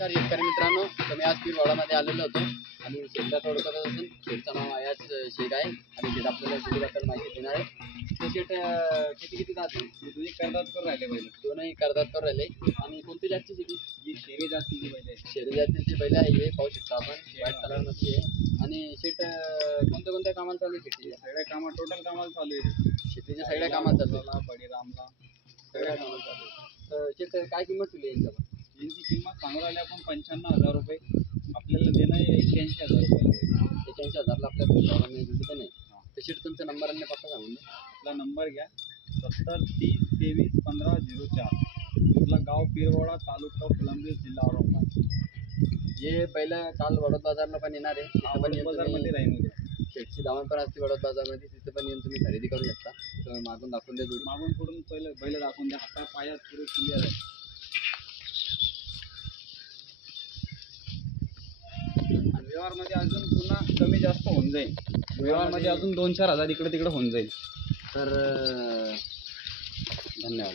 तर शेतकरी मित्रांनो, तर मी आज पीरवाडामध्ये आलेलो होतो आणि शेतला तोड करत असून शेतचं नाव आयाच शेख आहे आणि शेत आपल्याला शेतीबद्दल माहिती देणार आहे. ते शेत किती जाते दोन्ही करदात करून राहिले पहिले. दोनही करदात करून राहिले. आणि कोणती जातची शेती? ही शेरी जातीची बैल आहे. शेरी जातीची बैल आहे. हे पाहू शकता आपण व्हाईट कलरमध्ये आहे. आणि शेत कोणत्या कामाला चालू आहे? शेतीच्या सगळ्या कामात टोटल कामाला चालू आहे. शेतीच्या सगळ्या कामाला चालू आहे. बळीरामला सगळ्या कामाला चालू आहे. तर शेत काय किंमत ठेवली यांच्यावर? यांची किंमत सांगू राहिली आपण 95,000 रुपये. आपल्याला देणं आहे 81,000 रुपये. 81,000ला आपल्या पीरवाडामध्ये दिलं नाही. तर शेत तुमचा नंबर आणि पत्ता सांगून द्या. आपला नंबर घ्या 70 30 23 15 04. आपला गाव पीरवाडा, तालुका फुलंब्री, जिल्हा औरंगाबाद. हे पहिलं काल वडोद बाजारला पण येणार आहे. तिथं पण येऊन बाजारमध्ये तुम्ही राहील उद्या. शेतची धावण पण असते वडोद बाजारमध्ये. तिथं पण येऊन तुम्ही खरेदी करू शकता. तर मागून दाखवून द्या जोडी. मागून पुढून पहिलं बैल दाखवून द्या. हाता पायात पुरे क्लिअर आहे. आणि व्यवहारमध्ये अजून पुन्हा कमी जास्त होऊन जाईल. व्यवहारमध्ये अजून 2-4 हजार इकडे तिकडे होऊन जाईल. तर धन्यवाद.